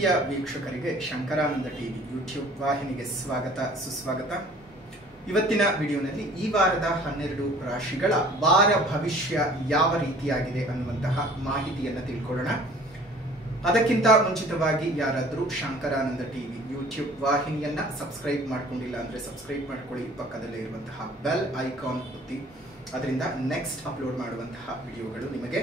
ಪ್ರೀತಿಯ ವೀಕ್ಷಕರಿಗೆ Shankaranand TV YouTube ವಾಹಿನಿಗೆ ಸ್ವಾಗತ ಸುಸ್ವಾಗತ. ಇವತ್ತಿನ ವಿಡಿಯೋನಲ್ಲಿ ಈ ವಾರದ 12 ರಾಶಿಗಳ ವಾರ ಭವಿಷ್ಯ ಯಾವ ರೀತಿಯಾಗಿದೆ ಅನ್ನುವಂತಹ ಮಾಹಿತಿಯನ್ನು ತಿಳ್ಕೊಳ್ಳೋಣ. ಅದಕ್ಕಿಂತ ಮುಂಚಿತವಾಗಿ ಯಾರಾದರೂ ಶಂಕರಾನಂದ ಟಿವಿ ಯೂಟ್ಯೂಬ್ ವಾಹಿನಿಯನ್ನ ಸಬ್ಸ್ಕ್ರೈಬ್ ಮಾಡ್ಕೊಂಡಿಲ್ಲ ಅಂದ್ರೆ ಸಬ್ಸ್ಕ್ರೈಬ್ ಮಾಡ್ಕೊಳ್ಳಿ. ಪಕ್ಕದಲ್ಲೇ ಇರುವಂತಹ ಬೆಲ್ ಐಕಾನ್ ಒತ್ತಿ, ಅದರಿಂದ ನೆಕ್ಸ್ಟ್ ಅಪ್ಲೋಡ್ ಮಾಡುವಂತಹ ವಿಡಿಯೋಗಳು ನಿಮಗೆ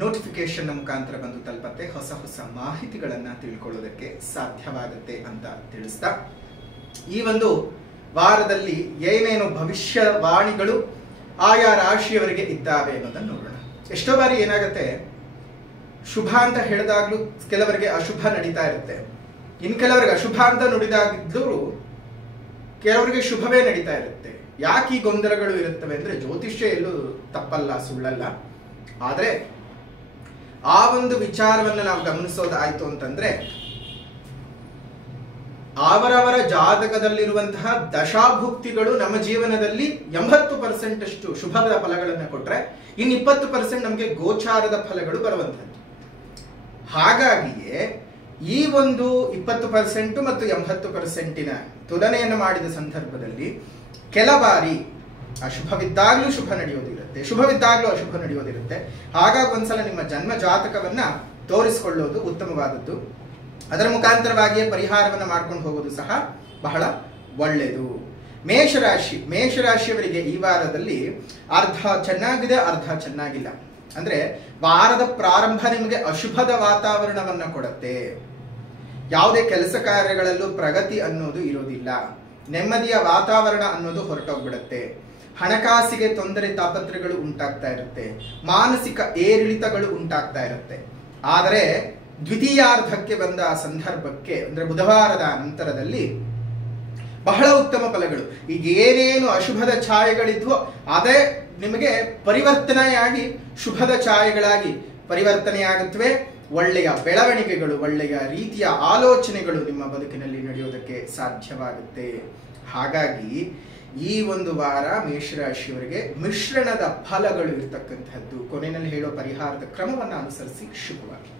ನೋಟಿಫಿಕೇಶನ್ ಮುಖಾಂತರ ಬಂದು ತಲುಪತ್ತೆ. ಹೊಸ ಹೊಸ ಮಾಹಿತಿಗಳನ್ನ ತಿಳ್ಕೊಳ್ಳೋದಕ್ಕೆ ಸಾಧ್ಯವಾಗುತ್ತೆ ಅಂತ ತಿಳಿಸ್ತಾ, ಈ ಒಂದು ವಾರದಲ್ಲಿ ಏನೇನು ಭವಿಷ್ಯವಾಣಿಗಳು ಆಯಾ ರಾಶಿಯವರಿಗೆ ಇದ್ದಾವೆ ಅನ್ನೋದನ್ನು ನೋಡೋಣ. ಎಷ್ಟೋ ಬಾರಿ ಏನಾಗುತ್ತೆ, ಶುಭ ಅಂತ ಹೇಳಿದಾಗ್ಲೂ ಕೆಲವರಿಗೆ ಅಶುಭ ನಡೀತಾ ಇರುತ್ತೆ, ಇನ್ ಕೆಲವರಿಗೆ ಅಶುಭ ಅಂತ ನುಡಿದಾಗಿದ್ದರೂ ಕೆಲವರಿಗೆ ಶುಭವೇ ನಡೀತಾ ಇರುತ್ತೆ. ಯಾಕೆ ಈ ಗೊಂದಲಗಳು ಇರುತ್ತವೆ ಅಂದ್ರೆ, ಜ್ಯೋತಿಷ್ಯ ಎಲ್ಲೂ ತಪ್ಪಲ್ಲ, ಸುಳ್ಳಲ್ಲ. ಆದ್ರೆ ಆ ಒಂದು ವಿಚಾರವನ್ನು ನಾವು ಗಮನಿಸೋದಾಯ್ತು ಅಂತಂದ್ರೆ, ಅವರವರ ಜಾತಕದಲ್ಲಿರುವಂತಹ ದಶಾಭುಕ್ತಿಗಳು ನಮ್ಮ ಜೀವನದಲ್ಲಿ 80% ಅಷ್ಟು ಶುಭದ ಫಲಗಳನ್ನು ಕೊಟ್ರೆ, ಇನ್ನು 20% ನಮಗೆ ಗೋಚಾರದ ಫಲಗಳು ಬರುವಂತದ್ದು. ಹಾಗಾಗಿಯೇ ಈ ಒಂದು 20% ಮತ್ತು 80% ತುಲನೆಯನ್ನು ಮಾಡಿದ ಸಂದರ್ಭದಲ್ಲಿ ಕೆಲ ಬಾರಿ ಅಶುಭವಿದ್ದಾಗ್ಲೂ ಶುಭ ನಡೆಯೋದಿರುತ್ತೆ, ಶುಭವಿದ್ದಾಗ್ಲೂ ಅಶುಭ ನಡೆಯೋದಿರುತ್ತೆ. ಹಾಗಾಗಿ ಒಂದ್ಸಲ ನಿಮ್ಮ ಜನ್ಮ ಜಾತಕವನ್ನ ತೋರಿಸಿಕೊಳ್ಳೋದು ಉತ್ತಮವಾದದ್ದು. ಅದರ ಮುಖಾಂತರವಾಗಿಯೇ ಪರಿಹಾರವನ್ನ ಮಾಡ್ಕೊಂಡು ಹೋಗೋದು ಸಹ ಬಹಳ ಒಳ್ಳೆಯದು. ಮೇಷರಾಶಿಯವರಿಗೆ ಈ ವಾರದಲ್ಲಿ ಅರ್ಧ ಚೆನ್ನಾಗಿದೆ, ಅರ್ಧ ಚೆನ್ನಾಗಿಲ್ಲ. ಅಂದ್ರೆ ವಾರದ ಪ್ರಾರಂಭ ನಿಮಗೆ ಅಶುಭದ ವಾತಾವರಣವನ್ನ ಕೊಡುತ್ತೆ. ಯಾವುದೇ ಕೆಲಸ ಕಾರ್ಯಗಳಲ್ಲೂ ಪ್ರಗತಿ ಅನ್ನೋದು ಇರೋದಿಲ್ಲ, ನೆಮ್ಮದಿಯ ವಾತಾವರಣ ಅನ್ನೋದು ಹೊರಟೋಗ್ಬಿಡುತ್ತೆ. ಹಣಕಾಸಿಗೆ ತೊಂದರೆ ತಾಪತ್ರಗಳು ಉಂಟಾಗ್ತಾ ಇರುತ್ತೆ, ಮಾನಸಿಕ ಏರಿಳಿತಗಳು ಉಂಟಾಗ್ತಾ ಇರುತ್ತೆ. ಆದರೆ ದ್ವಿತೀಯಾರ್ಧಕ್ಕೆ ಬಂದ ಸಂದರ್ಭಕ್ಕೆ ಅಂದ್ರೆ ಬುಧವಾರದ ನಂತರದಲ್ಲಿ ಬಹಳ ಉತ್ತಮ ಫಲಗಳು. ಈಗ ಏನೇನು ಅಶುಭದ ಛಾಯೆಗಳಿದ್ವೋ ಅದೇ ನಿಮಗೆ ಪರಿವರ್ತನೆಯಾಗಿ ಶುಭದ ಛಾಯೆಗಳಾಗಿ ಪರಿವರ್ತನೆಯಾಗುತ್ತವೆ. ಒಳ್ಳೆಯ ಬೆಳವಣಿಗೆಗಳು, ಒಳ್ಳೆಯ ರೀತಿಯ ಆಲೋಚನೆಗಳು ನಿಮ್ಮ ಬದುಕಿನಲ್ಲಿ ನಡೆಯೋದಕ್ಕೆ ಸಾಧ್ಯವಾಗುತ್ತೆ. ಹಾಗಾಗಿ ಈ ಒಂದು ವಾರ ಮೇಷರಾಶಿಯವರಿಗೆ ಮಿಶ್ರಣದ ಫಲಗಳು ಇರತಕ್ಕಂಥದ್ದು. ಕೊನೆಯಲ್ಲಿ ಹೇಳೋ ಪರಿಹಾರದ ಕ್ರಮವನ್ನು ಅನುಸರಿಸಿ ಶುಭವಾಗಿ.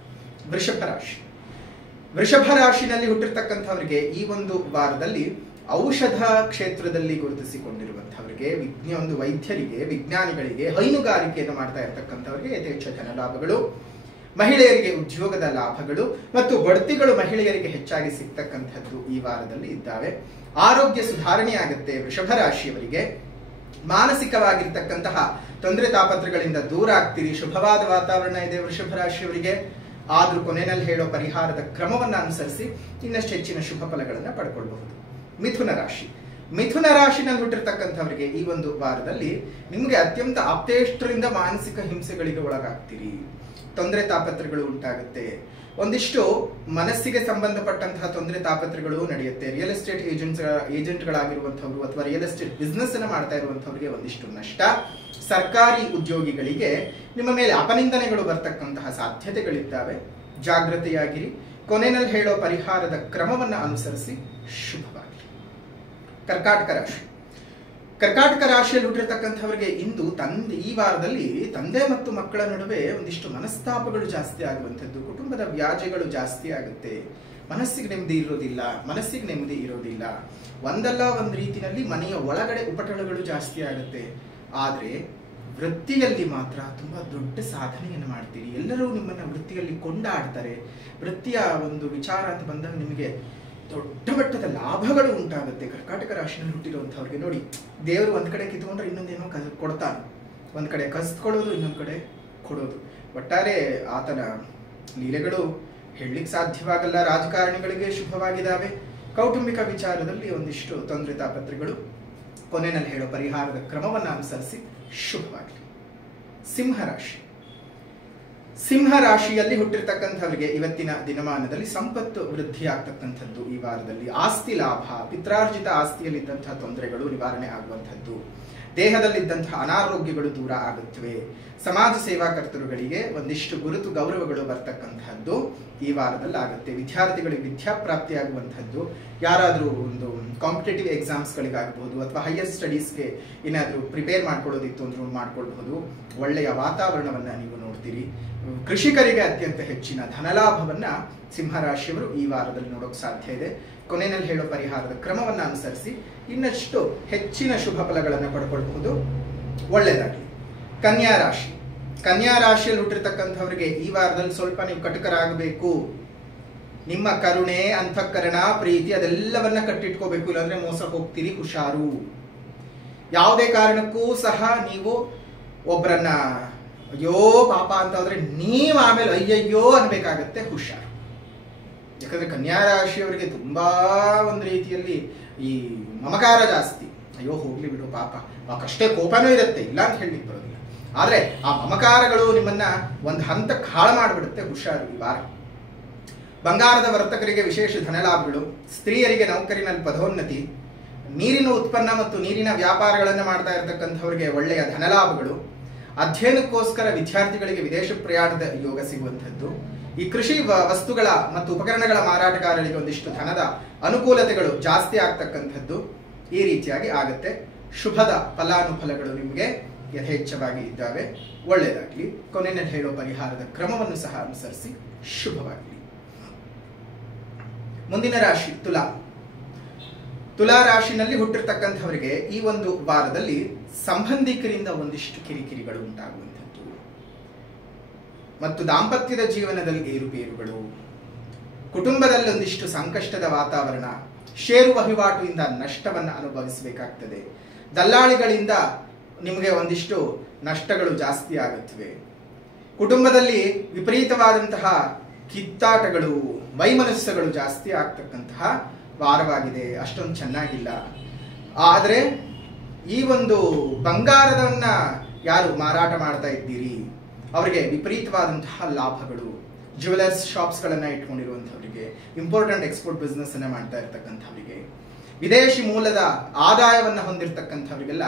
ವೃಷಭ ರಾಶಿನಲ್ಲಿ ಹುಟ್ಟಿರ್ತಕ್ಕಂಥವರಿಗೆ ಈ ಒಂದು ವಾರದಲ್ಲಿ ಔಷಧ ಕ್ಷೇತ್ರದಲ್ಲಿ ಗುರುತಿಸಿಕೊಂಡಿರುವಂತಹವರಿಗೆ, ಒಂದು ವೈದ್ಯರಿಗೆ, ವಿಜ್ಞಾನಿಗಳಿಗೆ, ಹೈನುಗಾರಿಕೆಯನ್ನು ಮಾಡ್ತಾ ಇರತಕ್ಕಂಥವರಿಗೆ ಯಥೇಚ್ಛ ಧನ ಲಾಭಗಳು, ಮಹಿಳೆಯರಿಗೆ ಉದ್ಯೋಗದ ಲಾಭಗಳು ಮತ್ತು ಬಡ್ತಿಗಳು ಮಹಿಳೆಯರಿಗೆ ಹೆಚ್ಚಾಗಿ ಸಿಗ್ತಕ್ಕಂಥದ್ದು ಈ ವಾರದಲ್ಲಿ ಇದ್ದಾವೆ. ಆರೋಗ್ಯ ಸುಧಾರಣೆಯಾಗುತ್ತೆ. ವೃಷಭ ರಾಶಿಯವರಿಗೆ ಮಾನಸಿಕವಾಗಿರ್ತಕ್ಕಂತಹ ತೊಂದರೆ ತಾಪತ್ರಗಳಿಂದ ದೂರ ಆಗ್ತೀರಿ. ಶುಭವಾದ ವಾತಾವರಣ ಇದೆ ವೃಷಭ ರಾಶಿಯವರಿಗೆ. ಆದ್ರೂ ಕೊನೆಯಲ್ಲಿ ಹೇಳೋ ಪರಿಹಾರದ ಕ್ರಮವನ್ನು ಅನುಸರಿಸಿ ಇನ್ನಷ್ಟು ಹೆಚ್ಚಿನ ಶುಭ ಫಲಗಳನ್ನು ಪಡ್ಕೊಳ್ಬಹುದು. ಮಿಥುನ ರಾಶಿನಲ್ಲಿ ಹುಟ್ಟಿರ್ತಕ್ಕಂಥವರಿಗೆ ಈ ಒಂದು ವಾರದಲ್ಲಿ ನಿಮಗೆ ಅತ್ಯಂತ ಆಪ್ತೇಷ್ಟರಿಂದ ಮಾನಸಿಕ ಹಿಂಸೆಗಳಿಗೆ ಒಳಗಾಗ್ತೀರಿ. ತೊಂದರೆ ತಾಪತ್ರಗಳು ಉಂಟಾಗುತ್ತೆ. ಒಂದಿಷ್ಟು ಮನಸ್ಸಿಗೆ ಸಂಬಂಧಪಟ್ಟಂತಹ ತೊಂದರೆ ತಾಪತ್ರಗಳು ನಡೆಯುತ್ತೆ. ರಿಯಲ್ ಎಸ್ಟೇಟ್ ಏಜೆಂಟ್ಗಳಾಗಿರುವಂತಹವರು ಅಥವಾ ರಿಯಲ್ ಎಸ್ಟೇಟ್ ಬಿಸ್ನೆಸ್ ಅನ್ನು ಮಾಡ್ತಾ ಇರುವಂತಹವರಿಗೆ ಒಂದಿಷ್ಟು ನಷ್ಟ. ಸರ್ಕಾರಿ ಉದ್ಯೋಗಿಗಳಿಗೆ ನಿಮ್ಮ ಮೇಲೆ ಅಪನಿಂದನೆಗಳು ಬರ್ತಕ್ಕಂತಹ ಸಾಧ್ಯತೆಗಳಿದ್ದಾವೆ. ಜಾಗೃತೆಯಾಗಿರಿ. ಕೊನೆಯಲ್ಲಿ ಹೇಳೋ ಪರಿಹಾರದ ಕ್ರಮವನ್ನು ಅನುಸರಿಸಿ ಶುಭವಾಗಿ. ಕರ್ಕಾಟಕ ರಾಶಿಯಲ್ಲಿ ಹುಟ್ಟಿರ್ತಕ್ಕಂಥವರಿಗೆ ಇಂದು ಈ ವಾರದಲ್ಲಿ ತಂದೆ ಮತ್ತು ಮಕ್ಕಳ ನಡುವೆ ಒಂದಿಷ್ಟು ಮನಸ್ತಾಪಗಳು ಜಾಸ್ತಿ ಆಗುವಂಥದ್ದು, ಕುಟುಂಬದ ವ್ಯಾಜ್ಯಗಳು ಜಾಸ್ತಿ ಆಗುತ್ತೆ. ಮನಸ್ಸಿಗೆ ನೆಮ್ಮದಿ ಇರೋದಿಲ್ಲ. ಒಂದಲ್ಲ ಒಂದು ರೀತಿಯಲ್ಲಿ ಮನೆಯ ಒಳಗಡೆ ಉಪಟಳಗಳು ಜಾಸ್ತಿ ಆಗುತ್ತೆ. ಆದ್ರೆ ವೃತ್ತಿಯಲ್ಲಿ ಮಾತ್ರ ತುಂಬಾ ದೊಡ್ಡ ಸಾಧನೆಯನ್ನು ಮಾಡ್ತೀರಿ. ಎಲ್ಲರೂ ನಿಮ್ಮನ್ನ ವೃತ್ತಿಯಲ್ಲಿ ಕೊಂಡಾಡ್ತಾರೆ. ವೃತ್ತಿಯ ಒಂದು ವಿಚಾರ ಅಂತ ಬಂದಾಗ ನಿಮಗೆ ದೊಡ್ಡ ಮಟ್ಟದ ಲಾಭಗಳು ಉಂಟಾಗುತ್ತೆ. ಕರ್ಕಾಟಕ ರಾಶಿನಲ್ಲಿ ಹುಟ್ಟಿರುವಂತವ್ರಿಗೆ ನೋಡಿ, ದೇವರು ಒಂದ್ ಕಡೆ ಕಿತ್ಕೊಂಡ್ರೆ ಇನ್ನೊಂದೇನೋ ಕೊಡ್ತಾನೆ, ಒಂದ್ ಕಡೆ ಕಸ್ಕೊಳ್ಳೋದು, ಇನ್ನೊಂದ್ ಕಡೆ ಕೊಡೋದು. ಒಟ್ಟಾರೆ ಆತನ ಲೀಲೆಗಳು ಹೇಳಲಿಕ್ಕೆ ಸಾಧ್ಯವಾಗಲ್ಲ. ರಾಜಕಾರಣಿಗಳಿಗೆ ಶುಭವಾಗಿದ್ದಾವೆ. ಕೌಟುಂಬಿಕ ವಿಚಾರದಲ್ಲಿ ಒಂದಿಷ್ಟು ತೊಂದರೆ ತಾಪತ್ರಗಳು. ಕೊನೆಯಲ್ಲಿ ಹೇಳೋ ಪರಿಹಾರದ ಕ್ರಮವನ್ನು ಅನುಸರಿಸಿ ಶುಭವಾಗಲಿ. ಸಿಂಹ ರಾಶಿಯಲ್ಲಿ ಹುಟ್ಟಿರ್ತಕ್ಕಂಥವರಿಗೆ ಇವತ್ತಿನ ದಿನಮಾನದಲ್ಲಿ ಸಂಪತ್ತು ವೃದ್ಧಿ ಆಗ್ತಕ್ಕಂಥದ್ದು. ಈ ವಾರದಲ್ಲಿ ಆಸ್ತಿ ಲಾಭ, ಪಿತ್ರಾರ್ಜಿತ ಆಸ್ತಿಯಲ್ಲಿದ್ದಂತಹ ತೊಂದರೆಗಳು ನಿವಾರಣೆ ಆಗುವಂಥದ್ದು. ದೇಹದಲ್ಲಿದ್ದಂತಹ ಅನಾರೋಗ್ಯಗಳು ದೂರ ಆಗುತ್ತವೆ. ಸಮಾಜ ಸೇವಾಕರ್ತರುಗಳಿಗೆ ಒಂದಿಷ್ಟು ಗುರುತು ಗೌರವಗಳು ಬರ್ತಕ್ಕಂತಹದ್ದು ಈ ವಾರದಲ್ಲಿ ಆಗುತ್ತೆ. ವಿದ್ಯಾರ್ಥಿಗಳಿಗೆ ವಿದ್ಯಾಪ್ರಾಪ್ತಿಯಾಗುವಂಥದ್ದು, ಯಾರಾದರೂ ಒಂದು ಕಾಂಪಿಟೇಟಿವ್ ಎಕ್ಸಾಮ್ಸ್ಗಳಿಗಾಗಬಹುದು ಅಥವಾ ಹೈಯರ್ ಸ್ಟಡೀಸ್ಗೆ ಏನಾದರೂ ಪ್ರಿಪೇರ್ ಮಾಡ್ಕೊಳ್ಳೋದಿತ್ತು ಅಂದ್ರೂ ಮಾಡ್ಕೊಳ್ಬಹುದು. ಒಳ್ಳೆಯ ವಾತಾವರಣವನ್ನು ನೀವು ನೋಡ್ತೀರಿ. ಕೃಷಿಕರಿಗೆ ಅತ್ಯಂತ ಹೆಚ್ಚಿನ ಧನಲಾಭವನ್ನ ಸಿಂಹರಾಶಿಯವರು ಈ ವಾರದಲ್ಲಿ ನೋಡೋಕೆ ಸಾಧ್ಯ ಇದೆ. ಕೊನೆಯಲ್ಲಿ ಹೇಳೋ ಪರಿಹಾರದ ಕ್ರಮವನ್ನು ಅನುಸರಿಸಿ ಇನ್ನಷ್ಟು ಹೆಚ್ಚಿನ ಶುಭ ಫಲಗಳನ್ನು ಪಡ್ಕೊಳ್ಬಹುದು. ಒಳ್ಳೆಯದಾಗಲಿ. ಕನ್ಯಾ ರಾಶಿ. ಕನ್ಯಾ ರಾಶಿಯಲ್ಲಿ ಹುಟ್ಟಿರ್ತಕ್ಕಂಥವ್ರಿಗೆ ಈ ವಾರದಲ್ಲಿ ಸ್ವಲ್ಪ ನೀವು ಕಟುಕರಾಗಬೇಕು. ನಿಮ್ಮ ಕರುಣೆ, ಅಂತಃಕರಣ, ಪ್ರೀತಿ ಅದೆಲ್ಲವನ್ನ ಕಟ್ಟಿಟ್ಕೋಬೇಕು, ಇಲ್ಲಾಂದ್ರೆ ಮೋಸ ಹೋಗ್ತೀರಿ. ಹುಷಾರು. ಯಾವುದೇ ಕಾರಣಕ್ಕೂ ಸಹ ನೀವು ಒಬ್ಬರನ್ನ ಅಯ್ಯೋ ಪಾಪ ಅಂತ ಹೋದ್ರೆ ನೀವು ಆಮೇಲೆ ಅಯ್ಯಯ್ಯೋ ಅನ್ಬೇಕಾಗತ್ತೆ. ಹುಷಾರು. ಯಾಕಂದ್ರೆ ಕನ್ಯಾ ರಾಶಿಯವರಿಗೆ ತುಂಬಾ ಒಂದು ರೀತಿಯಲ್ಲಿ ಈ ಮಮಕಾರ ಜಾಸ್ತಿ. ಅಯ್ಯೋ ಹೋಗ್ಲಿ ಬಿಡು ಪಾಪ, ಅಷ್ಟೇ ಕೋಪನೂ ಇರುತ್ತೆ, ಇಲ್ಲ ಅಂತ ಹೇಳಲಿಕ್ಕೆ ಬರೋದಿಲ್ಲ. ಆದ್ರೆ ಆ ಮಮಕಾರಗಳು ನಿಮ್ಮನ್ನ ಒಂದು ಹಂತಕ್ಕೆ ಹಾಳು ಮಾಡಿಬಿಡುತ್ತೆ. ಹುಷಾರು ಈ ವಾರ. ಬಂಗಾರದ ವರ್ತಕರಿಗೆ ವಿಶೇಷ ಧನಲಾಭಗಳು, ಸ್ತ್ರೀಯರಿಗೆ ನೌಕರಿನಲ್ಲಿ ಪದೋನ್ನತಿ, ನೀರಿನ ಉತ್ಪನ್ನ ಮತ್ತು ನೀರಿನ ವ್ಯಾಪಾರಗಳನ್ನು ಮಾಡ್ತಾ ಇರತಕ್ಕಂಥವರಿಗೆ ಒಳ್ಳೆಯ ಧನಲಾಭಗಳು, ಅಧ್ಯಯನಕ್ಕೋಸ್ಕರ ವಿದ್ಯಾರ್ಥಿಗಳಿಗೆ ವಿದೇಶ ಪ್ರಯಾಣದ ಯೋಗ ಸಿಗುವಂಥದ್ದು, ಈ ಕೃಷಿ ವಸ್ತುಗಳ ಮತ್ತು ಉಪಕರಣಗಳ ಮಾರಾಟಗಾರರಿಗೆ ಒಂದಿಷ್ಟು ಧನದ ಅನುಕೂಲತೆಗಳು ಜಾಸ್ತಿ ಆಗ್ತಕ್ಕಂಥದ್ದು ಈ ರೀತಿಯಾಗಿ ಆಗುತ್ತೆ. ಶುಭದ ಫಲಾನುಫಲಗಳು ನಿಮಗೆ ಯಥೇಚ್ಛವಾಗಿ ಇದ್ದಾವೆ. ಒಳ್ಳೆಯದಾಗಲಿ. ಕೊನೆಯಲ್ಲಿ ಹೇಳೋ ಪರಿಹಾರದ ಕ್ರಮವನ್ನು ಸಹ ಅನುಸರಿಸಿ ಶುಭವಾಗಲಿ. ಮುಂದಿನ ರಾಶಿ ತುಲಾ. ತುಲಾ ರಾಶಿನಲ್ಲಿ ಹುಟ್ಟಿರ್ತಕ್ಕಂಥವರಿಗೆ ಈ ಒಂದು ವಾರದಲ್ಲಿ ಸಂಬಂಧಿಕರಿಂದ ಒಂದಿಷ್ಟು ಕಿರಿಕಿರಿಗಳು ಉಂಟಾಗುವಂಥದ್ದು ಮತ್ತು ದಾಂಪತ್ಯದ ಜೀವನದಲ್ಲಿ ಏರುಪೇರುಗಳು, ಕುಟುಂಬದಲ್ಲಿ ಒಂದಿಷ್ಟು ಸಂಕಷ್ಟದ ವಾತಾವರಣ, ಷೇರು ವಹಿವಾಟುಯಿಂದ ನಷ್ಟವನ್ನು ಅನುಭವಿಸಬೇಕಾಗ್ತದೆ. ದಲ್ಲಾಳಿಗಳಿಂದ ನಿಮಗೆ ಒಂದಿಷ್ಟು ನಷ್ಟಗಳು ಜಾಸ್ತಿ ಆಗುತ್ತವೆ. ಕುಟುಂಬದಲ್ಲಿ ವಿಪರೀತವಾದಂತಹ ಕಿತ್ತಾಟಗಳು, ವೈಮನಸ್ಸುಗಳು ಜಾಸ್ತಿ ಆಗ್ತಕ್ಕಂತಹ ವಾರವಾಗಿದೆ. ಅಷ್ಟೊಂದು ಚೆನ್ನಾಗಿಲ್ಲ. ಆದರೆ ಈ ಒಂದು ಬಂಗಾರದನ್ನ ಯಾರು ಮಾರಾಟ ಮಾಡ್ತಾ ಇದ್ದೀರಿ ಅವರಿಗೆ ವಿಪರೀತವಾದಂತಹ ಲಾಭಗಳು. ಜ್ಯುವೆಲರ್ಸ್ ಶಾಪ್ಸ್ ಗಳನ್ನ ಇಟ್ಕೊಂಡಿರುವಂತವರಿಗೆ, ಇಂಪೋರ್ಟೆಂಟ್ ಎಕ್ಸ್ಪೋರ್ಟ್ ಬಿಸ್ನೆಸ್ ಅನ್ನ ಮಾಡ್ತಾ ಇರ್ತಕ್ಕಂಥವರಿಗೆ, ವಿದೇಶಿ ಮೂಲದ ಆದಾಯವನ್ನ ಹೊಂದಿರತಕ್ಕಂಥವರಿಗೆಲ್ಲ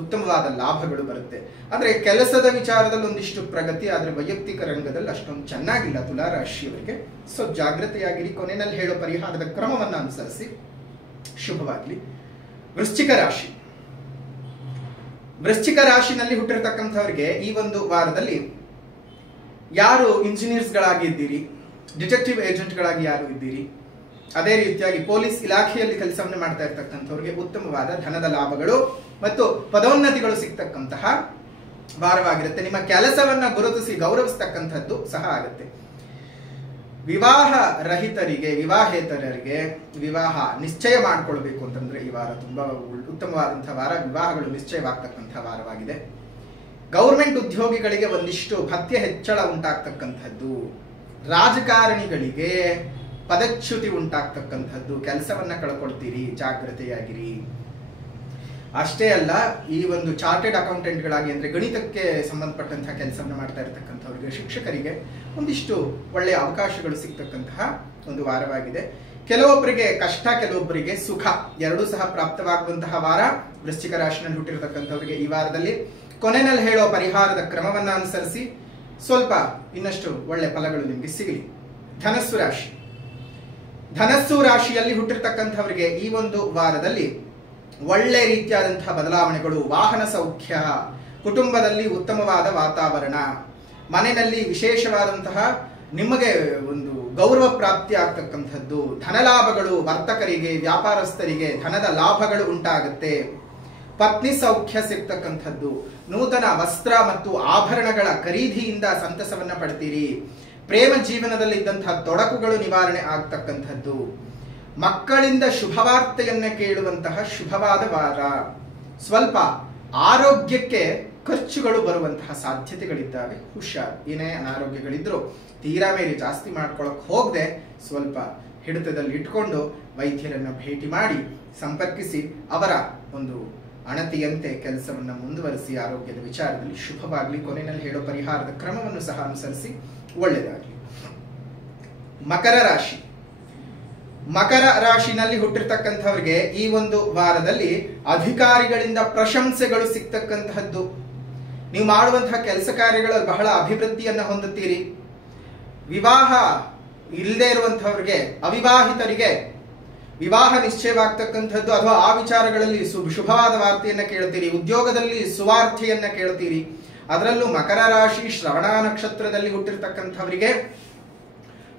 ಉತ್ತಮವಾದ ಲಾಭಗಳು ಬರುತ್ತೆ. ಅಂದ್ರೆ ಕೆಲಸದ ವಿಚಾರದಲ್ಲಿ ಒಂದಿಷ್ಟು ಪ್ರಗತಿ, ಆದ್ರೆ ವೈಯಕ್ತಿಕ ರಂಗದಲ್ಲಿ ಅಷ್ಟೊಂದು ಚೆನ್ನಾಗಿಲ್ಲ ತುಲಾ ರಾಶಿಯವರಿಗೆ. ಸೊ ಜಾಗೃತೆಯಾಗಿರಿ. ಕೊನೆಯಲ್ಲಿ ಹೇಳೋ ಪರಿಹಾರದ ಕ್ರಮವನ್ನ ಅನುಸರಿಸಿ ಶುಭವಾಗಲಿ. ವೃಶ್ಚಿಕ ರಾಶಿ. ವೃಶ್ಚಿಕ ರಾಶಿನಲ್ಲಿ ಹುಟ್ಟಿರ್ತಕ್ಕಂಥವರಿಗೆ ಈ ಒಂದು ವಾರದಲ್ಲಿ ಯಾರು ಇಂಜಿನಿಯರ್ಸ್ ಗಳಾಗಿದ್ದೀರಿ, ಡಿಟೆಕ್ಟಿವ್ ಏಜೆಂಟ್ ಗಳಾಗಿ ಯಾರು ಇದ್ದೀರಿ, ಅದೇ ರೀತಿಯಾಗಿ ಪೊಲೀಸ್ ಇಲಾಖೆಯಲ್ಲಿ ಕೆಲಸವನ್ನು ಮಾಡ್ತಾ ಇರ್ತಕ್ಕಂಥವ್ರಿಗೆ ಉತ್ತಮವಾದ ಧನದ ಲಾಭಗಳು ಮತ್ತು ಪದೋನ್ನತಿಗಳು ಸಿಗ್ತಕ್ಕಂತಹ ವಾರವಾಗಿರುತ್ತೆ. ನಿಮ್ಮ ಕೆಲಸವನ್ನ ಗುರುತಿಸಿ ಗೌರವಿಸ್ತಕ್ಕಂಥದ್ದು ಸಹ ಆಗುತ್ತೆ. ವಿವಾಹ ರಹಿತರಿಗೆ, ವಿವಾಹೇತರರಿಗೆ ವಿವಾಹ ನಿಶ್ಚಯ ಮಾಡಿಕೊಳ್ಬೇಕು ಅಂತಂದ್ರೆ ಈ ವಾರ ತುಂಬಾ ಉತ್ತಮವಾದಂತಹ ವಾರ. ವಿವಾಹಗಳು ನಿಶ್ಚಯವಾಗ್ತಕ್ಕಂತಹ ವಾರವಾಗಿದೆ. ಗೌರ್ಮೆಂಟ್ ಉದ್ಯೋಗಿಗಳಿಗೆ ಒಂದಿಷ್ಟು ಭತ್ಯೆ ಹೆಚ್ಚಳ ಉಂಟಾಗ್ತಕ್ಕಂಥದ್ದು, ರಾಜಕಾರಣಿಗಳಿಗೆ ಪದಚ್ಯುತಿ ಉಂಟಾಗ್ತಕ್ಕಂಥದ್ದು, ಕೆಲಸವನ್ನ ಕಳ್ಕೊಳ್ತೀರಿ. ಜಾಗ್ರತೆಯಾಗಿರಿ. ಅಷ್ಟೇ ಅಲ್ಲ, ಈ ಒಂದು ಚಾರ್ಟೆಡ್ ಅಕೌಂಟೆಂಟ್ಗಳಾಗಿ ಅಂದ್ರೆ ಗಣಿತಕ್ಕೆ ಸಂಬಂಧಪಟ್ಟಂತಹ ಕೆಲಸವನ್ನು ಮಾಡ್ತಾ ಇರತಕ್ಕಂಥವ್ರಿಗೆ, ಶಿಕ್ಷಕರಿಗೆ ಒಂದಿಷ್ಟು ಒಳ್ಳೆಯ ಅವಕಾಶಗಳು ಸಿಗ್ತಕ್ಕಂತಹ ಒಂದು ವಾರವಾಗಿದೆ. ಕೆಲವೊಬ್ಬರಿಗೆ ಕಷ್ಟ, ಕೆಲವೊಬ್ಬರಿಗೆ ಸುಖ ಎರಡೂ ಸಹ ಪ್ರಾಪ್ತವಾಗುವಂತಹ ವಾರ ವೃಶ್ಚಿಕ ರಾಶಿನಲ್ಲಿ ಹುಟ್ಟಿರತಕ್ಕಂಥವರಿಗೆ ಈ ವಾರದಲ್ಲಿ. ಕೊನೆಯಲ್ಲಿ ಹೇಳೋ ಪರಿಹಾರದ ಕ್ರಮವನ್ನ ಅನುಸರಿಸಿ ಸ್ವಲ್ಪ ಇನ್ನಷ್ಟು ಒಳ್ಳೆ ಫಲಗಳು ನಿಮಗೆ ಸಿಗಲಿ. ಧನಸ್ಸು ರಾಶಿ. ಧನಸ್ಸು ರಾಶಿಯಲ್ಲಿ ಹುಟ್ಟಿರ್ತಕ್ಕಂಥವರಿಗೆ ಈ ಒಂದು ವಾರದಲ್ಲಿ ಒಳ್ಳೆ ರೀತಿಯಾದಂತಹ ಬದಲಾವಣೆಗಳು, ವಾಹನ ಸೌಖ್ಯ, ಕುಟುಂಬದಲ್ಲಿ ಉತ್ತಮವಾದ ವಾತಾವರಣ, ಮನೆಯಲ್ಲಿ ವಿಶೇಷವಾದಂತಹ ನಿಮಗೆ ಒಂದು ಗೌರವ ಪ್ರಾಪ್ತಿ ಆಗ್ತಕ್ಕಂಥದ್ದು, ಧನಲಾಭಗಳು, ವರ್ತಕರಿಗೆ, ವ್ಯಾಪಾರಸ್ಥರಿಗೆ ಧನದ ಲಾಭಗಳು ಉಂಟಾಗುತ್ತೆ. ಪತ್ನಿ ಸೌಖ್ಯ ಸಿಗ್ತಕ್ಕಂಥದ್ದು, ನೂತನ ವಸ್ತ್ರ ಮತ್ತು ಆಭರಣಗಳ ಖರೀದಿಯಿಂದ ಸಂತಸವನ್ನ ಪಡ್ತೀರಿ. ಪ್ರೇಮ ಜೀವನದಲ್ಲಿ ಇದ್ದಂತಹ ತೊಡಕುಗಳು ನಿವಾರಣೆ ಆಗ್ತಕ್ಕಂಥದ್ದು, ಮಕ್ಕಳಿಂದ ಶುಭವಾರ್ತೆಯನ್ನ ಕೇಳುವಂತಹ ಶುಭವಾದ ವಾರ. ಸ್ವಲ್ಪ ಆರೋಗ್ಯಕ್ಕೆ ಖರ್ಚುಗಳು ಬರುವಂತಹ ಸಾಧ್ಯತೆಗಳಿದ್ದಾವೆ. ಹುಷಾರ್. ಏನೇ ಅನಾರೋಗ್ಯಗಳಿದ್ರು ತೀರಾ ಮೇಲೆ ಜಾಸ್ತಿ ಮಾಡ್ಕೊಳಕ್ ಹೋಗದೆ ಸ್ವಲ್ಪ ಹಿಡಿತದಲ್ಲಿ ಇಟ್ಕೊಂಡು ವೈದ್ಯರನ್ನ ಭೇಟಿ ಮಾಡಿ ಸಂಪರ್ಕಿಸಿ ಅವರ ಒಂದು ಅಣತಿಯಂತೆ ಕೆಲಸವನ್ನ ಮುಂದುವರಿಸಿ ಆರೋಗ್ಯದ ವಿಚಾರದಲ್ಲಿ ಶುಭವಾಗಲಿ. ಕೊನೆಯಲ್ಲಿ ಹೇಳೋ ಪರಿಹಾರದ ಕ್ರಮವನ್ನು ಸಹ ಅನುಸರಿಸಿ ಒಳ್ಳೆಯದಾಗಲಿ. ಮಕರ ರಾಶಿ. ಮಕರ ರಾಶಿನಲ್ಲಿ ಹುಟ್ಟಿರ್ತಕ್ಕಂಥವ್ರಿಗೆ ಈ ಒಂದು ವಾರದಲ್ಲಿ ಅಧಿಕಾರಿಗಳಿಂದ ಪ್ರಶಂಸೆಗಳು ಸಿಗ್ತಕ್ಕಂತಹದ್ದು. ನೀವು ಮಾಡುವಂತಹ ಕೆಲಸ ಕಾರ್ಯಗಳಲ್ಲಿ ಬಹಳ ಅಭಿವೃದ್ಧಿಯನ್ನ ಹೊಂದುತ್ತೀರಿ. ವಿವಾಹ ಇಲ್ಲದೆ ಇರುವಂತಹವ್ರಿಗೆ, ಅವಿವಾಹಿತರಿಗೆ ವಿವಾಹ ನಿಶ್ಚಯವಾಗ್ತಕ್ಕಂಥದ್ದು ಅಥವಾ ಆ ವಿಚಾರಗಳಲ್ಲಿ ಶುಭವಾದ ವಾರ್ತೆಯನ್ನ ಕೇಳ್ತೀರಿ. ಉದ್ಯೋಗದಲ್ಲಿ ಸುವಾರ್ತೆಯನ್ನ ಕೇಳ್ತೀರಿ. ಅದರಲ್ಲೂ ಮಕರ ರಾಶಿ ಶ್ರವಣ ನಕ್ಷತ್ರದಲ್ಲಿ ಹುಟ್ಟಿರ್ತಕ್ಕಂಥವರಿಗೆ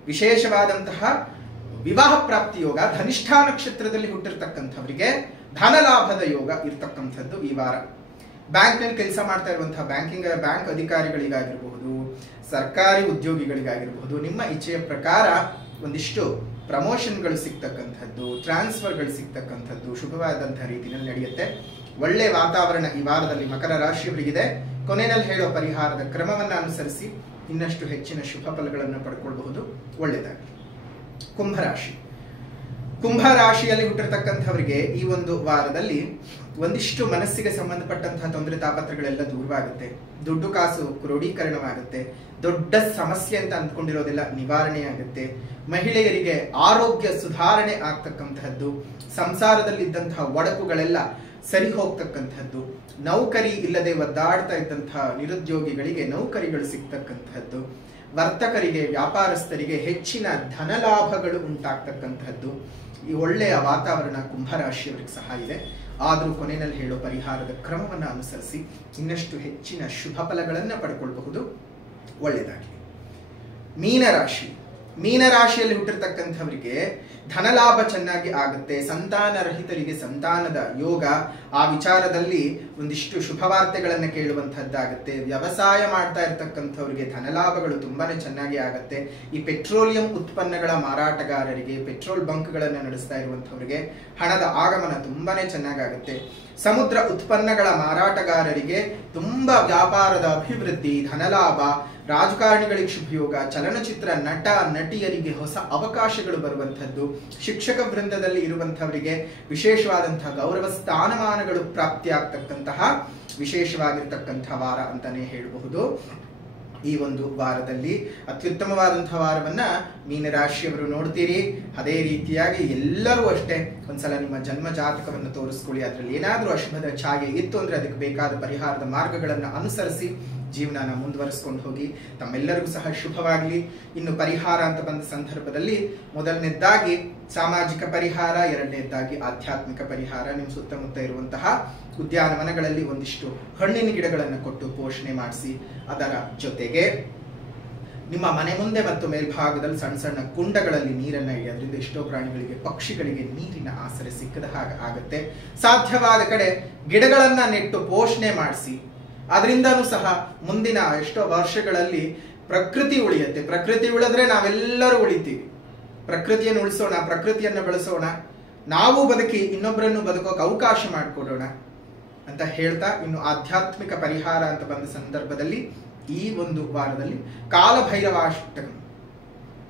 ವಿಶೇಷವಾದಂತಹ ವಿವಾಹ ಪ್ರಾಪ್ತಿ ಯೋಗ, ಧನಿಷ್ಠಾ ನಕ್ಷತ್ರದಲ್ಲಿ ಹುಟ್ಟಿರ್ತಕ್ಕಂಥವರಿಗೆ ಧನಲಾಭದ ಯೋಗ ಇರ್ತಕ್ಕಂಥದ್ದು ಈ ವಾರ. ಬ್ಯಾಂಕ್ನಲ್ಲಿ ಕೆಲಸ ಮಾಡ್ತಾ ಇರುವಂತಹ ಬ್ಯಾಂಕ್ ಅಧಿಕಾರಿಗಳಿಗಾಗಿರಬಹುದು, ಸರ್ಕಾರಿ ಉದ್ಯೋಗಿಗಳಿಗಾಗಿರಬಹುದು, ನಿಮ್ಮ ಇಚ್ಛೆಯ ಪ್ರಕಾರ ಒಂದಿಷ್ಟು ಪ್ರಮೋಷನ್ಗಳು ಸಿಗ್ತಕ್ಕಂಥದ್ದು, ಟ್ರಾನ್ಸ್ಫರ್ಗಳು ಸಿಗ್ತಕ್ಕಂಥದ್ದು ಶುಭವಾದಂತಹ ರೀತಿಯಲ್ಲಿ ನಡೆಯುತ್ತೆ. ಒಳ್ಳೆ ವಾತಾವರಣ ಈ ವಾರದಲ್ಲಿ ಮಕರ ರಾಶಿಯವರಿಗಿದೆ. ಕೊನೆಯಲ್ಲಿ ಹೇಳೋ ಪರಿಹಾರದ ಕ್ರಮವನ್ನು ಅನುಸರಿಸಿ ಇನ್ನಷ್ಟು ಹೆಚ್ಚಿನ ಶುಭ ಫಲಗಳನ್ನು ಪಡ್ಕೊಳ್ಬಹುದು. ಒಳ್ಳೆಯದಾಗಿ. ಕುಂಭರಾಶಿಯಲ್ಲಿ ಹುಟ್ಟಿರ್ತಕ್ಕಂಥವರಿಗೆ ಈ ಒಂದು ವಾರದಲ್ಲಿ ಒಂದಿಷ್ಟು ಮನಸ್ಸಿಗೆ ಸಂಬಂಧಪಟ್ಟಂತಹ ತೊಂದರೆ ತಾಪತ್ರಗಳೆಲ್ಲ ದೂರವಾಗುತ್ತೆ. ದುಡ್ಡು ಕಾಸು ಕ್ರೋಢೀಕರಣವಾಗುತ್ತೆ. ದೊಡ್ಡ ಸಮಸ್ಯೆ ಅಂತ ಅಂದ್ಕೊಂಡಿರೋದೆಲ್ಲ ನಿವಾರಣೆ ಆಗುತ್ತೆ. ಮಹಿಳೆಯರಿಗೆ ಆರೋಗ್ಯ ಸುಧಾರಣೆ ಆಗ್ತಕ್ಕಂತಹದ್ದು, ಸಂಸಾರದಲ್ಲಿದ್ದಂತಹ ಒಡಕುಗಳೆಲ್ಲ ಸರಿ ಹೋಗ್ತಕ್ಕಂಥದ್ದು, ನೌಕರಿ ಇಲ್ಲದೆ ಒದ್ದಾಡ್ತಾ ಇದ್ದಂತಹ ನಿರುದ್ಯೋಗಿಗಳಿಗೆ ನೌಕರಿಗಳು ಸಿಗ್ತಕ್ಕಂಥದ್ದು, ವರ್ತಕರಿಗೆ ವ್ಯಾಪಾರಸ್ಥರಿಗೆ ಹೆಚ್ಚಿನ ಧನಲಾಭಗಳು ಉಂಟಾಗ್ತಕ್ಕಂಥದ್ದು, ಈ ಒಳ್ಳೆಯ ವಾತಾವರಣ ಕುಂಭರಾಶಿಯವರಿಗೆ ಸಹ ಇದೆ. ಆದರೂ ಕೊನೆಯಲ್ಲಿ ಹೇಳೋ ಪರಿಹಾರದ ಕ್ರಮವನ್ನು ಅನುಸರಿಸಿ ಇನ್ನಷ್ಟು ಹೆಚ್ಚಿನ ಶುಭ ಫಲಗಳನ್ನು ಪಡ್ಕೊಳ್ಬಹುದು. ಒಳ್ಳೆಯದಾಗಿ. ಮೀನರಾಶಿಯಲ್ಲಿ ಹುಟ್ಟಿರ್ತಕ್ಕಂಥವರಿಗೆ ಧನಲಾಭ ಚೆನ್ನಾಗಿ ಆಗುತ್ತೆ. ಸಂತಾನರಹಿತರಿಗೆ ಸಂತಾನದ ಯೋಗ, ಆ ವಿಚಾರದಲ್ಲಿ ಒಂದಿಷ್ಟು ಶುಭವಾರ್ತೆಗಳನ್ನು ಕೇಳುವಂತಹದ್ದಾಗುತ್ತೆ. ವ್ಯವಸಾಯ ಮಾಡ್ತಾ ಇರ್ತಕ್ಕಂಥವ್ರಿಗೆ ಧನಲಾಭಗಳು ತುಂಬಾನೇ ಚೆನ್ನಾಗಿ ಆಗುತ್ತೆ. ಈ ಪೆಟ್ರೋಲಿಯಂ ಉತ್ಪನ್ನಗಳ ಮಾರಾಟಗಾರರಿಗೆ, ಪೆಟ್ರೋಲ್ ಬಂಕ್ಗಳನ್ನು ನಡೆಸ್ತಾ ಇರುವಂತವರಿಗೆ ಹಣದ ಆಗಮನ ತುಂಬಾನೇ ಚೆನ್ನಾಗಾಗುತ್ತೆ. ಸಮುದ್ರ ಉತ್ಪನ್ನಗಳ ಮಾರಾಟಗಾರರಿಗೆ ತುಂಬಾ ವ್ಯಾಪಾರದ ಅಭಿವೃದ್ಧಿ, ಧನಲಾಭ. ರಾಜಕಾರಣಿಗಳಿಗೆ ಶುಭಯೋಗ. ಚಲನಚಿತ್ರ ನಟ ನಟಿಯರಿಗೆ ಹೊಸ ಅವಕಾಶಗಳು ಬರುವಂಥದ್ದು. ಶಿಕ್ಷಕ ವೃಂದದಲ್ಲಿ ಇರುವಂತಹವರಿಗೆ ವಿಶೇಷವಾದಂತಹ ಗೌರವ ಸ್ಥಾನಮಾನಗಳು ಪ್ರಾಪ್ತಿಯಾಗ್ತಕ್ಕಂತಹ ವಿಶೇಷವಾಗಿರ್ತಕ್ಕಂತಹ ವಾರ ಅಂತಾನೆ ಹೇಳಬಹುದು. ಈ ಒಂದು ವಾರದಲ್ಲಿ ಅತ್ಯುತ್ತಮವಾದಂತಹ ವಾರವನ್ನ ಮೀನರಾಶಿಯವರು ನೋಡ್ತೀರಿ. ಅದೇ ರೀತಿಯಾಗಿ ಎಲ್ಲರೂ ಅಷ್ಟೇ ಒಂದ್ಸಲ ನಿಮ್ಮ ಜನ್ಮ ಜಾತಕವನ್ನು ತೋರಿಸ್ಕೊಳ್ಳಿ. ಅದರಲ್ಲಿ ಏನಾದರೂ ಅಶುಭದ ಛಾಯೆ ಇತ್ತು ಅಂದ್ರೆ ಅದಕ್ಕೆ ಬೇಕಾದ ಪರಿಹಾರದ ಮಾರ್ಗಗಳನ್ನು ಅನುಸರಿಸಿ ಜೀವನನ ಮುಂದುವರಿಸ್ಕೊಂಡು ಹೋಗಿ. ತಮ್ಮೆಲ್ಲರಿಗೂ ಸಹ ಶುಭವಾಗಲಿ. ಇನ್ನು ಪರಿಹಾರ ಅಂತ ಬಂದ ಸಂದರ್ಭದಲ್ಲಿ ಮೊದಲನೇದಾಗಿ ಸಾಮಾಜಿಕ ಪರಿಹಾರ, ಎರಡನೇದಾಗಿ ಆಧ್ಯಾತ್ಮಿಕ ಪರಿಹಾರ. ನಿಮ್ಮ ಸುತ್ತಮುತ್ತ ಇರುವಂತಹ ಉದ್ಯಾನವನಗಳಲ್ಲಿ ಒಂದಿಷ್ಟು ಹಣ್ಣಿನ ಗಿಡಗಳನ್ನು ಕೊಟ್ಟು ಪೋಷಣೆ ಮಾಡಿಸಿ. ಅದರ ಜೊತೆಗೆ ನಿಮ್ಮ ಮನೆ ಮುಂದೆ ಮತ್ತು ಮೇಲ್ಭಾಗದಲ್ಲಿ ಸಣ್ಣ ಸಣ್ಣ ಕುಂಡಗಳಲ್ಲಿ ನೀರನ್ನ ಇಡಿ. ಅದರಿಂದ ಎಷ್ಟೋ ಪ್ರಾಣಿಗಳಿಗೆ, ಪಕ್ಷಿಗಳಿಗೆ ನೀರಿನ ಆಸರೆ ಸಿಕ್ಕದ ಹಾಗೆ ಆಗುತ್ತೆ. ಸಾಧ್ಯವಾದ ಕಡೆ ಗಿಡಗಳನ್ನ ನೆಟ್ಟು ಪೋಷಣೆ ಮಾಡಿಸಿ. ಅದರಿಂದನೂ ಸಹ ಮುಂದಿನ ಎಷ್ಟೋ ವರ್ಷಗಳಲ್ಲಿ ಪ್ರಕೃತಿ ಉಳಿಯುತ್ತೆ. ಪ್ರಕೃತಿ ಉಳಿದ್ರೆ ನಾವೆಲ್ಲರೂ ಉಳಿತೀವಿ. ಪ್ರಕೃತಿಯನ್ನು ಉಳಿಸೋಣ, ಪ್ರಕೃತಿಯನ್ನು ಬೆಳೆಸೋಣ, ನಾವು ಬದುಕಿ ಇನ್ನೊಬ್ಬರನ್ನು ಬದುಕೋಕೆ ಅವಕಾಶ ಮಾಡಿಕೊಡೋಣ ಅಂತ ಹೇಳ್ತಾ, ಇನ್ನು ಆಧ್ಯಾತ್ಮಿಕ ಪರಿಹಾರ ಅಂತ ಬಂದ ಸಂದರ್ಭದಲ್ಲಿ ಈ ಒಂದು ವಾರದಲ್ಲಿ ಕಾಲಭೈರವಾಷ್ಟಕ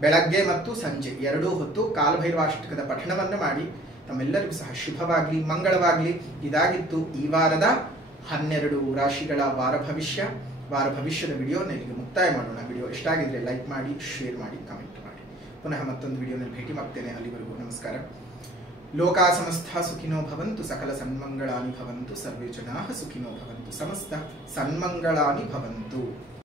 ಬೆಳಗ್ಗೆ ಮತ್ತು ಸಂಜೆ ಎರಡೂ ಹೊತ್ತು ಕಾಲಭೈರವಾಷ್ಟಕದ ಪಠಣವನ್ನು ಮಾಡಿ ತಮ್ಮೆಲ್ಲರಿಗೂ ಸಹ ಶುಭವಾಗ್ಲಿ, ಮಂಗಳವಾಗ್ಲಿ. ಇದಾಗಿತ್ತು ಈ ವಾರದ 12 ರಾಶಿಗಳ ವಾರ ಭವಿಷ್ಯದ ವಿಡಿಯೋನ ಇಲ್ಲಿಗೆ ಮುಕ್ತಾಯ ಮಾಡೋಣ. ವಿಡಿಯೋ ಇಷ್ಟ ಆಗಿದ್ರೆ ಲೈಕ್ ಮಾಡಿ, ಶೇರ್ ಮಾಡಿ, ಕಮೆಂಟ್ ಮಾಡಿ. ಪುನಃ ಮತ್ತೊಂದು ವಿಡಿಯೋನಲ್ಲಿ ಭೇಟಿ ಮಾಡ್ತೇನೆ. ಅಲ್ಲಿವರೆಗೂ ನಮಸ್ಕಾರ. ಲೋಕಾ ಸಮಸ್ತ ಸುಖಿನೋ ಭವಂತು, ಸಕಲ ಸನ್ಮಂಗಳಾನಿ ಭವಂತು, ಸರ್ವೇ ಜನಾಃ ಸುಖಿನೋ ಭವಂತು, ಸಮಸ್ತ ಸನ್ಮಂಗಳಾನಿ ಭವಂತು.